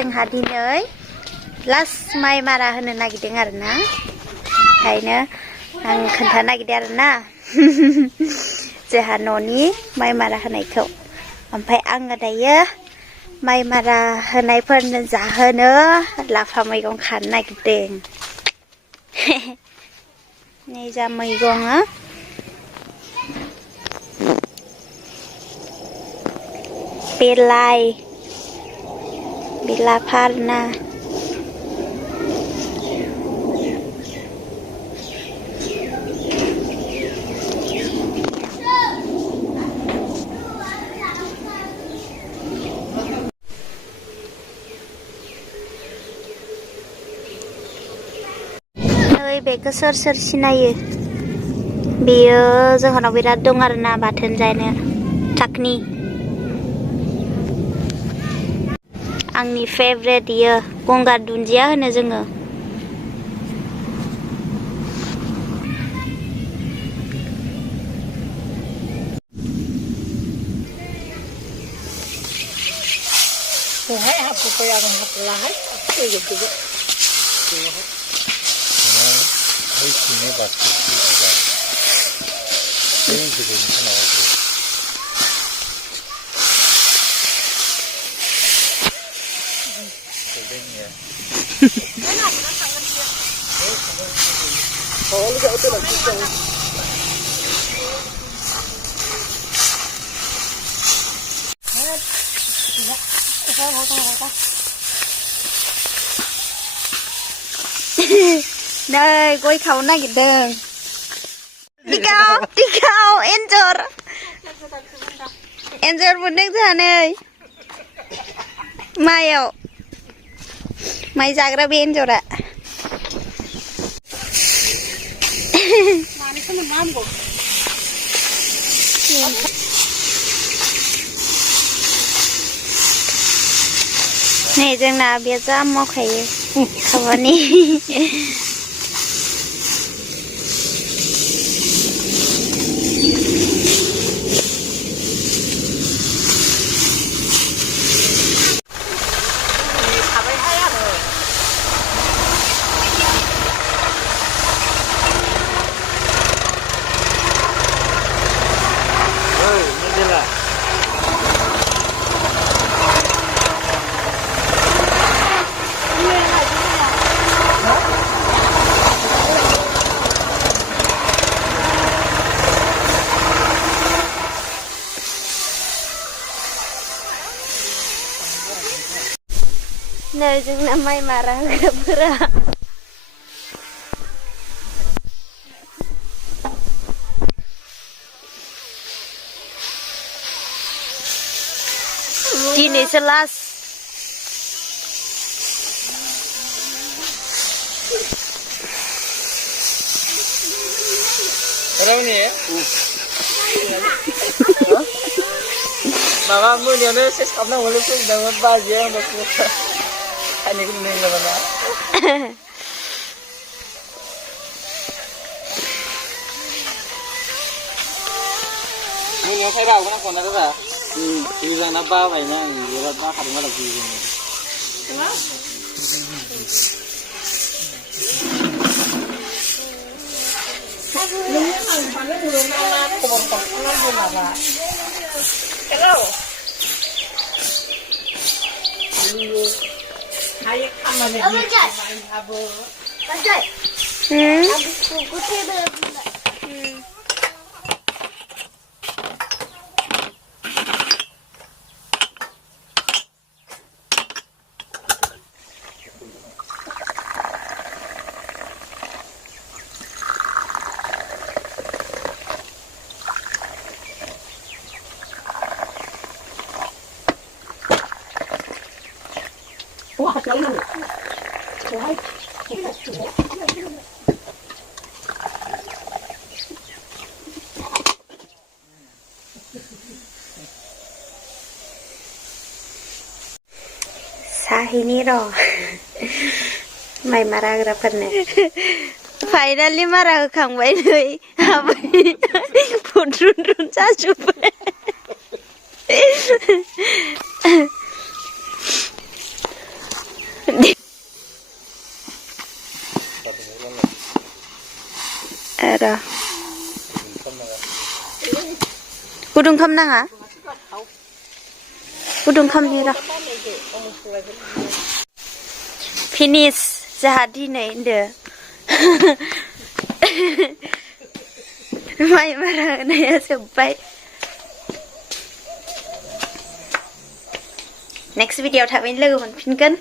जोंहा दिनै लास्ट माइ मारा होनो नागिरदों आरोना ओंखायनो आं खोन्थानो नागिरदों आरोना जोंहा न'नि माइ मारा होनायखौ ओमफ्राय आङो दायो माइ मारा होनायफोरनो जाहोनो लाफा मैगं खानो नागिरदों नै जा मैगङा बेलाइ बे लाफा आरोना बेखौ सोर सोर सिनायो बेयो जोंहानाव बिराद दं आरोना बाथोन जानो चाटनि आंनि फेभरेट इयो गंगार दुन्दिया होनो जोङो नै गय खावनो नागिरदों टिकाव एन्जर मोनदों जोंहा नै माइयाव माइ जाग्रा बे एन्जरा नै जोंना बेयो जा मावखायो खामानि नै जोंना माइ मारा होग्राफोरा दिनैसो लास्ट माबा मोनायावनो सेस खालामनांगौलै फैदोंमोन बाजियाव खायनायखौ नुनो मोना मोनायाव खायदा हागोन आं खना दादा गोजांना बाबायना आं बिराद बाखादों माला गोजां साहैनि र' माइ मारा होग्राफोरनो फाइनालि मारा होखांबाय नै आबै फुद्रुन जाजोब्बाय र' गुदुं खालामनाङा गुदुं खालामनि र' फिनिश जाहा दिनै होनदो माइ मारा होनाया जोब्बाय नेक्स्ट भिडिअ थाबैनो लोगो मोनफिनगोन